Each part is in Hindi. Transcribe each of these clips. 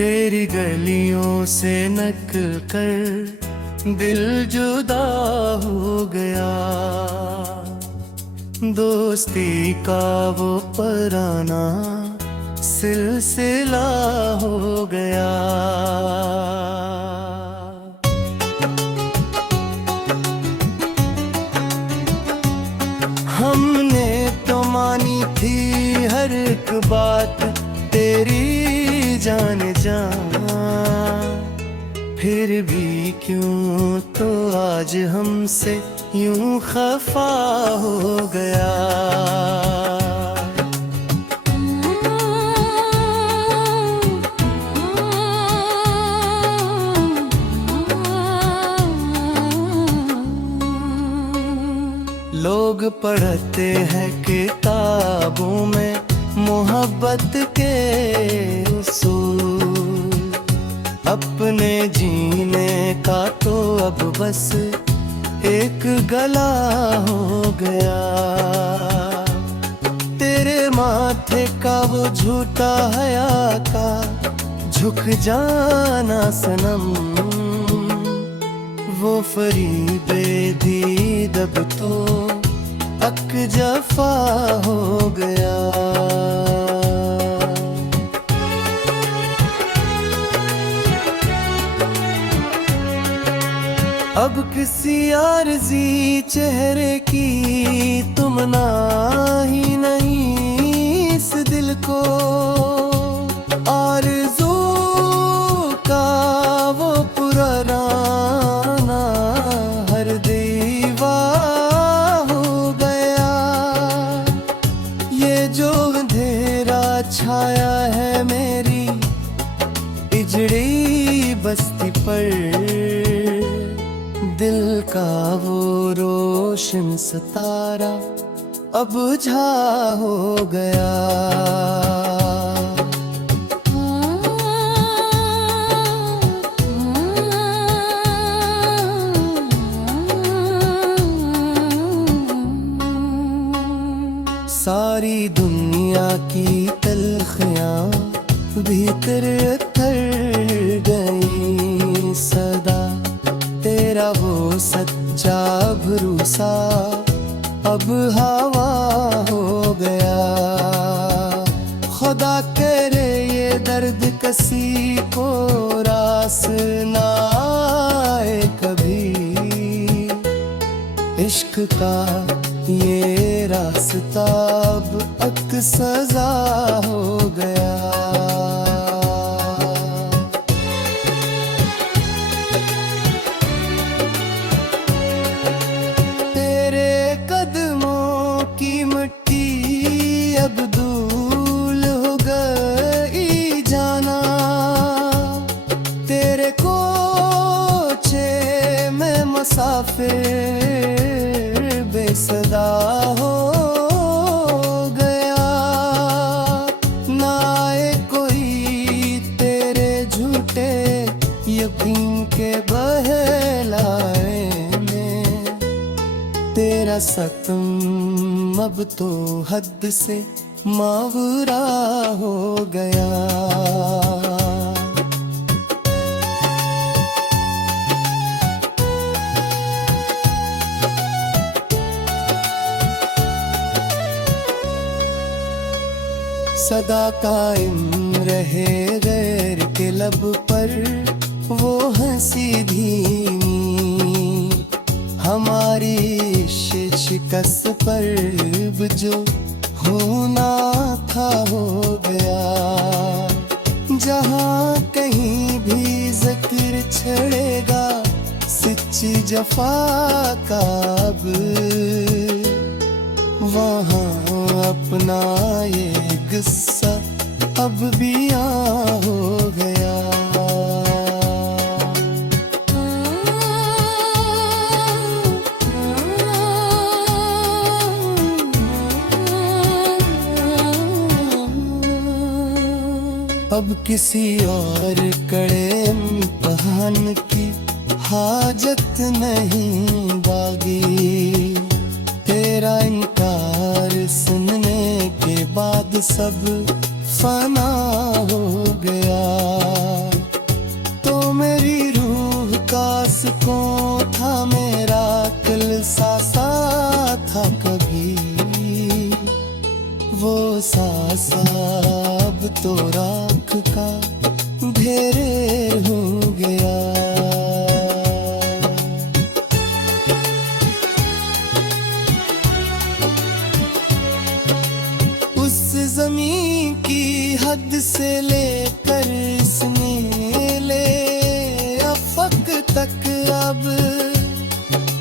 तेरी गलियों से निकल कर दिल जुदा हो गया। दोस्ती का वो पुराना सिलसिला हो गया। हमने तो मानी थी हर एक बात तेरी जान जा, फिर भी क्यों तो आज हमसे यूं खफा हो गया। लोग पढ़ते हैं किताबों में मोहब्बत के उसूल, अपने जीने का तो अब बस एक गला हो गया। तेरे माथे का वो झूठा हया का झुक जाना सनम, वो फरीबे दीद अब तो अक जफा हो गया। अब किसी आरज़ी चेहरे की तुमना ही नहीं इस दिल को, आरज़ू का वो पुराना हर दीवा हो गया। ये जो अंधेरा छाया है मेरी इजड़ी बस्ती पर, दिल का वो रोशन सितारा अब बुझा हो गया। सारी दुनिया की तलखियां भीतर उतर गई सदा, तेरा वो सच्चा भरोसा अब हवा हो गया। खुदा करे ये दर्द किसी को रास ना आए कभी, इश्क का ये रास्ता अब अक सजा हो गया। अब धूल हो गई जाना, तेरे कोचे में मुसाफिर बेसदा हो गया। ना आए कोई तेरे झूठे यकीन के बहलाए में, तेरा सतम अब तो हद से मावरा हो गया। सदा कायम रहे गैर के लब पर वो हंसी धीमी, हमारी शिकस्त पर जो होना था हो गया। जहाँ कहीं भी जिक्र छड़ेगा सच्ची जफा का, अब वहाँ अपना ये गुस्सा अब भी हो गया। अब किसी और कड़े इम्तिहान की हाजत नहीं बागी, तेरा इनकार सुनने के बाद सब फना हो गया। सा अब तो राख का ढेर हो गया। उस जमीन की हद से लेकर इस मेले अफक तक अब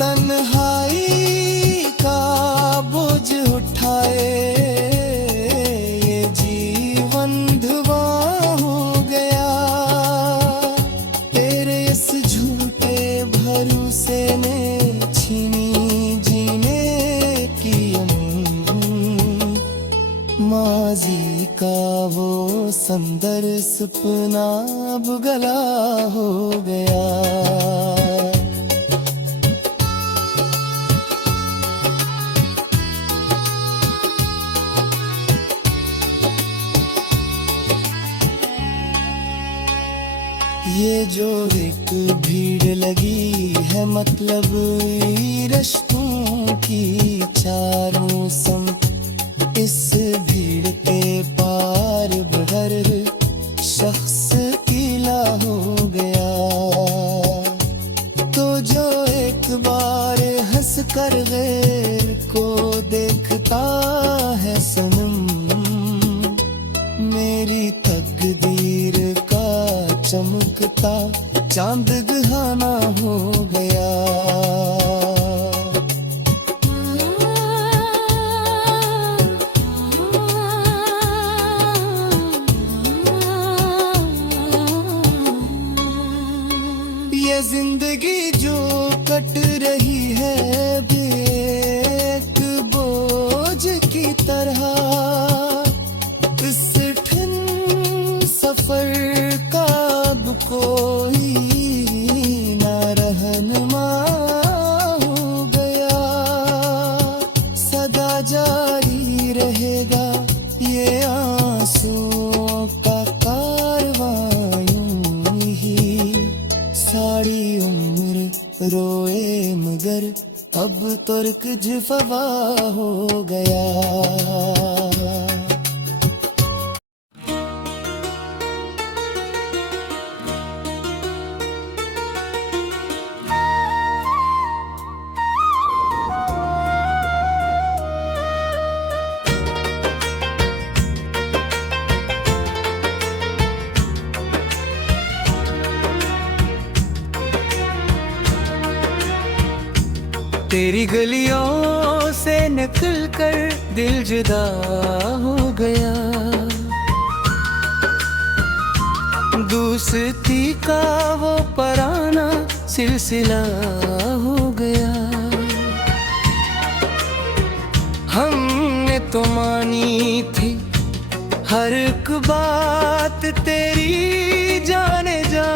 तन्हाई का बोझ उठाए। ये जीवन धुआं हो गया तेरे इस झूठे भरोसे ने छीनी जीने की माजी का वो सुंदर सपना अब गला हो गया। ये जो एक भीड़ लगी है मतलब रश्कों की चारों सम, इस भीड़ के पार बहर शख्स अकेला हो गया। तो जो एक बार हंस कर गैर को देखता है सनम, मेरी तकदीर का चमकता चांद गहाना हो गया। ये जिंदगी जो कट रही है एक बोझ की तरह, इस ठिन सफर का अब कोई ना रहनुमा हो गया। सदा जारी रहेगा ये आंसुओं का कारवां यूं ही, सारी उम्र रोए मगर अब तुर्क जिफवा हो गया। तेरी गलियों से निकल कर दिल जुदा हो गया। दोस्ती का वो पुराना सिलसिला हो गया। हमने तो मानी थी हर एक बात तेरी जाने जा,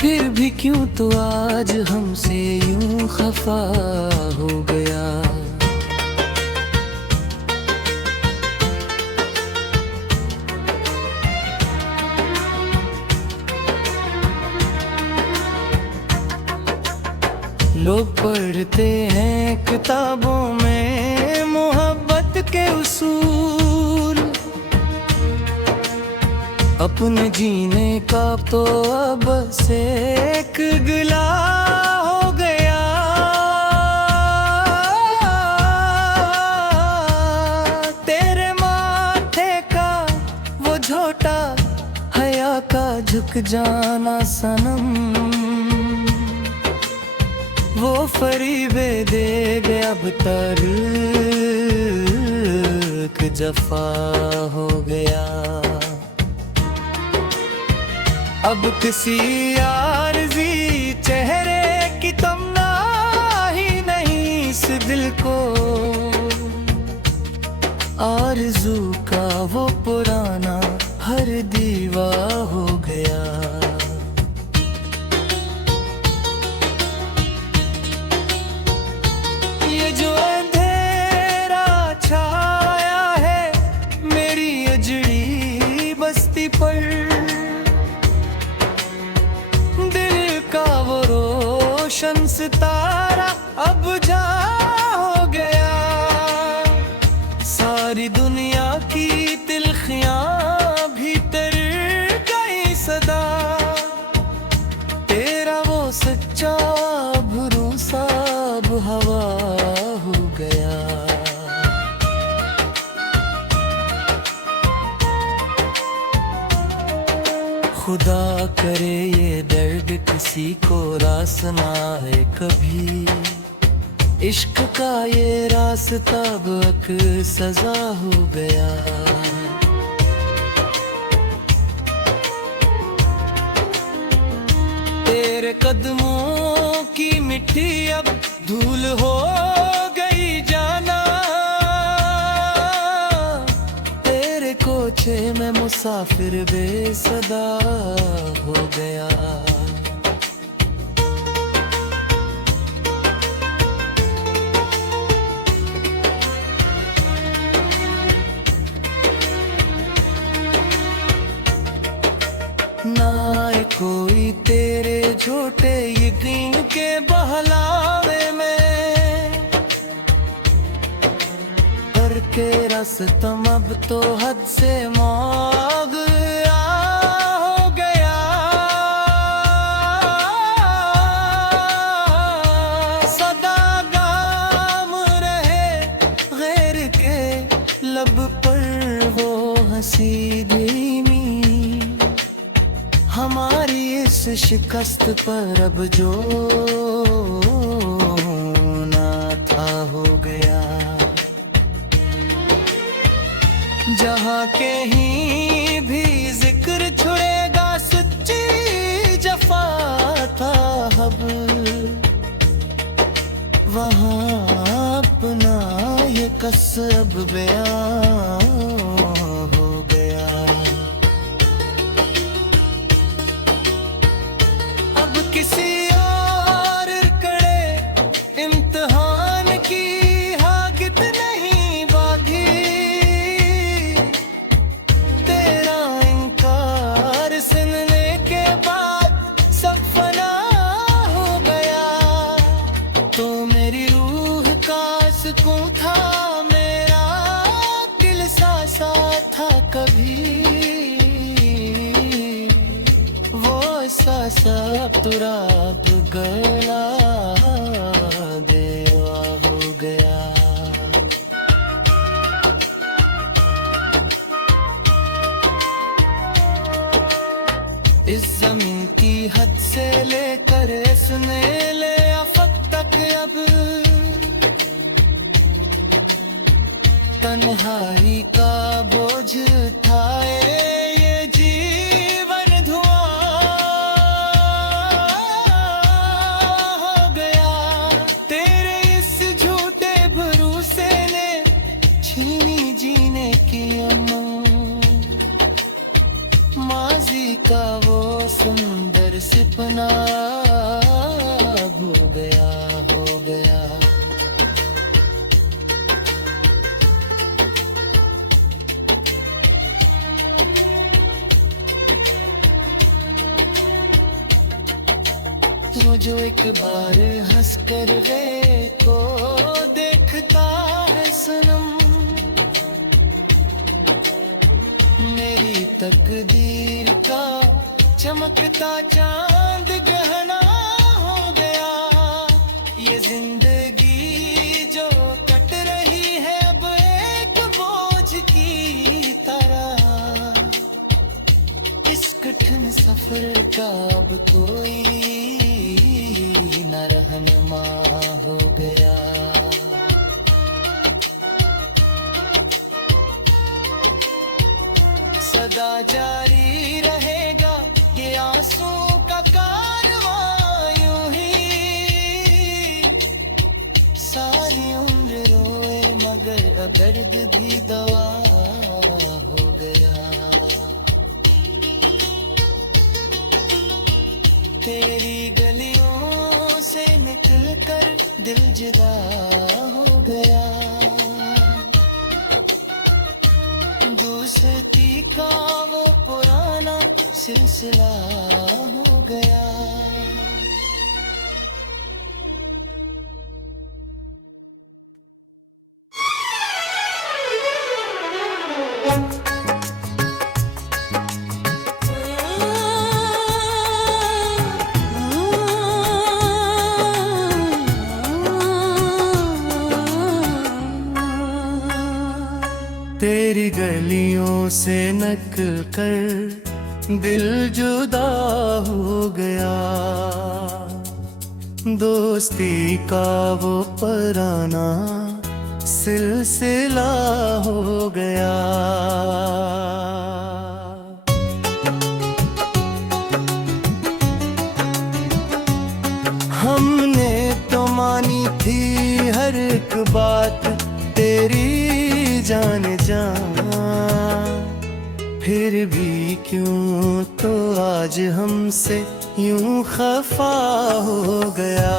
फिर भी क्यों तो आज हमसे यूं खफा हो गया। लोग पढ़ते हैं किताबों में मोहब्बत के उसूल, अपने जीने का तो अब से एक गिला हो गया। तेरे माथे का वो झोटा हया का झुक जाना सनम, वो फरीबे दे गए अब तक जफा हो गया। अब किसी आरज़ी चेहरे की तमन्ना ही नहीं इस दिल को, आरज़ू का वो पुराना हर दीवा हो गया। ये जो अंधेरा छाया है मेरी उजड़ी बस्ती पर, रोशन सितारा अब जा हो गया। सारी दुनिया की तिलखियां भीतर गई सदा, तेरा वो सच्चा भरोसा अब हवा हो गया। खुदा करे ये दर्द किसी को रास ना है कभी, इश्क का ये रास्ता अब सजा हो गया। तेरे कदमों की मिट्टी अब धूल हो गई जाना, तेरे कोचे में मुसाफिर बेसदा हो गया। ना कोई तेरे झूठे यकीन के बहलावे में, पर तेरा सितम अब तो हद से मौगया हो गया। सदा गाम रहे गैर के लब पर वो हंसी धीमी, हमारी इस शिकस्त पर अब जो ना था हो गया। जहाँ कहीं भी जिक्र छुड़ेगा सच्ची जफा था अब, वहाँ अपना ये कसब बयां हो गया। किसी और कड़े इम्तिहान की हाकित नहीं बाधी, तेरा इनकार सुनने के बाद सब फना हो गया। तो मेरी रूह का सुकून था, मेरा दिल सा था कभी, सब तुरा गला देवा हो गया। इस जमीन की हद से लेकर इसने ले आफत तक अब, तन्हाई का बोझ उठाए ये जीवन धुआं हो गया। तेरे इस झूठे भरोसे ने छीनी जीने की अमन, माजी का वो सुंदर सपना हो गया हो गया। तू जो एक बार हंस कर रे को देखता है सनम, मेरी तकदीर का चमकता चांद गहना हो गया। ये जिंदगी जो कट रही है अब एक बोझ की तरह, इस कठिन सफर का अब कोई न रहनुमा हो गया। सदा जारी रहेगा ये आंसू का कारवां यूं ही, सारी उम्र रोए मगर अब दर्द भी दवा हो गया। तेरी गलियों से निकल कर दिल जुदा हो गया। दोस्ती का वो पुराना सिलसिला हो गया। तेरी गलियों से निकल कर दिल जुदा हो गया, दोस्ती का वो पुराना सिलसिला हो गया। हमने तो मानी थी हर एक बात तेरी जान जा, फिर भी क्यों तो आज हमसे यूं खफा हो गया।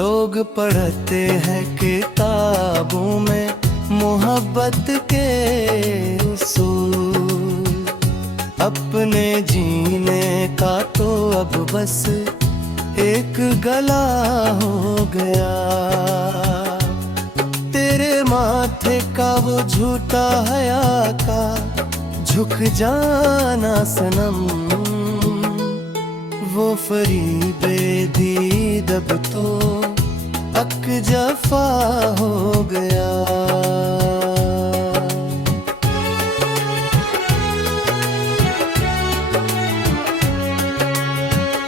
लोग पढ़ते हैं किताबों में मोहब्बत के उसूल, अपने जीने का तो अब बस एक गला हो गया। तेरे माथे का वो झूठा हया का झुक जाना सनम, वो फरीबे दीद अब तो अक जफा हो गया।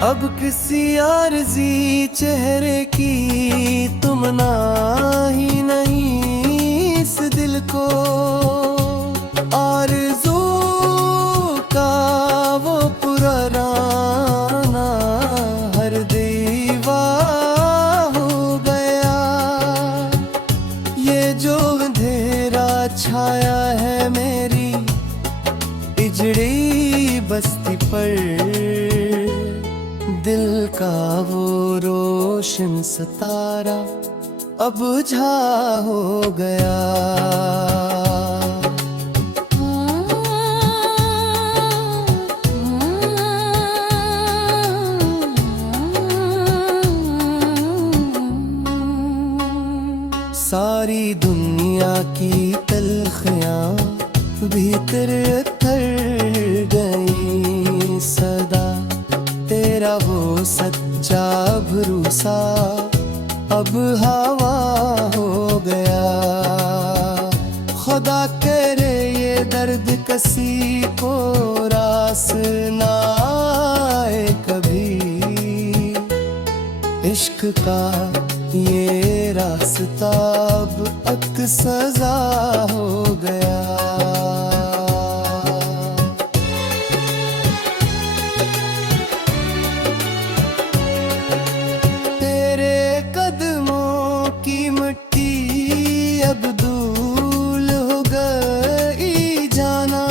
अब किसी आरज़ी चेहरे की तुमना ही नहीं इस दिल को, आरज़ू का वो पुराना हर दीवा हो गया। ये जो अंधेरा छाया है मेरी इजड़ी बस्ती पर, दिल का वो रोशन सितारा अब बुझा हो गया। सारी दुनिया की तलखियाँ भीतर उतर गई सदा, तेरा वो सच्चा भरोसा अब हवा हो गया। खुदा करे ये दर्द किसी को रास ना आए कभी, इश्क का ये रास्ता अब अक सजा हो गया। तेरे कदमों की मिट्टी अब धूल हो गई जाना,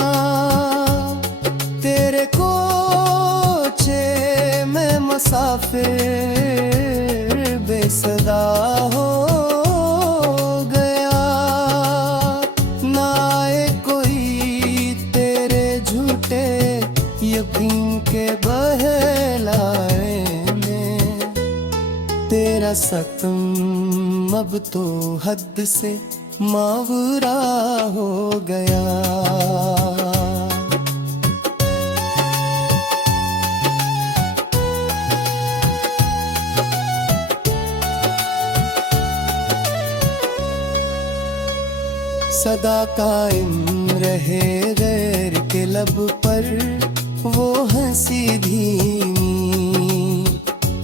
तेरे कोचे में मुसाफिर बेसदा हो गया। ना आए कोई तेरे झूठे यकीन के बहलाए में, तेरा सतम अब तो हद से मावरा हो गया। सदा कायम रहे गैर के लब पर वो हंसी धीमी,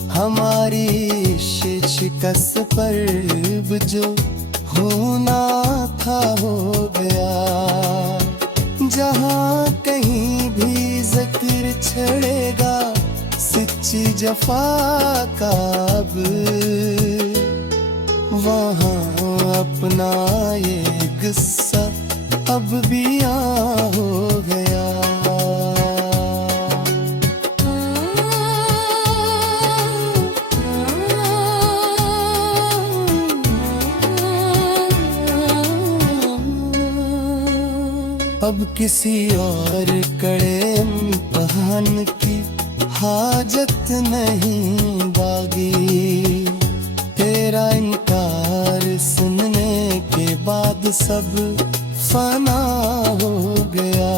हमारी शिकस्त पर जो होना था हो गया। जहाँ कहीं भी जिक्र छड़ेगा सच्ची जफा का, अब वहाँ अपना ये गुस्सा अब भी हो गया। अब किसी और कड़े इम्तिहान की हाजत नहीं बागी, तेरा इनकार सुनने के बाद सब फना हो गया।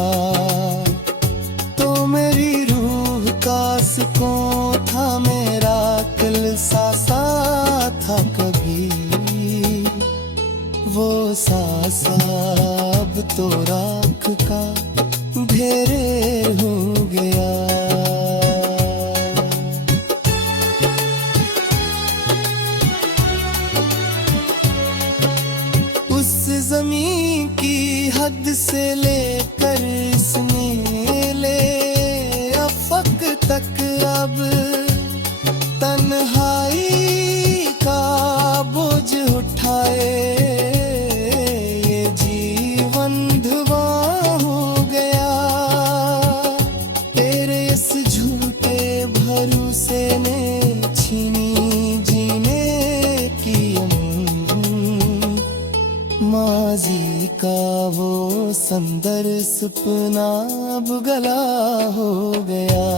तो मेरी रूह का सुकून था, मेरा दिल सा था कभी, वो सासा अब तो राख का ढेर हो गया। उस जमीन की हद से लेकर इस मेले अफक तक अब तन्हाई का बोझ उठाए, ये जीवन धुआं हो गया। तेरे इस झूठे भरोसे ने छीनी जीने की माजी का वो सुंदर सपना अब गला हो गया।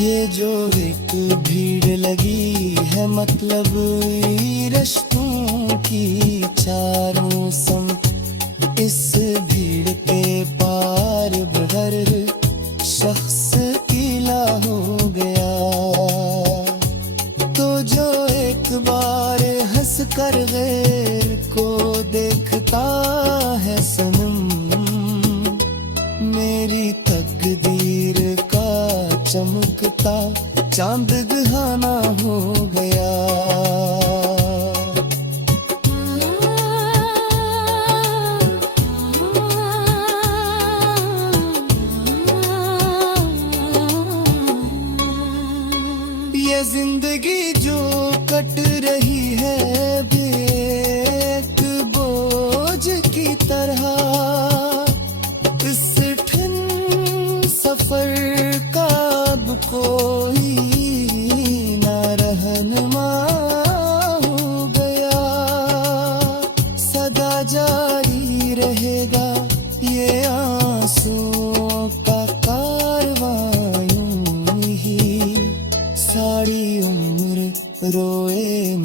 ये जो एक भीड़ लगी है, मतलब रिश्तों की चारों संग, इस भीड़ के पार हर शख्स कीला हो गया। तो जो एक बार हंस कर गैर को देखता है सनम, मेरी तकदीर का चमकता चांद गहाना हो गया। ये जिंदगी जो कट रही है एक बोझ की तरह, इस ठिन सफर का अब कोई ना रहनुमा हो गया। सदा जारी रहेगा ये आंसुओं का कारवां, यूं ही सारी उम्र रोए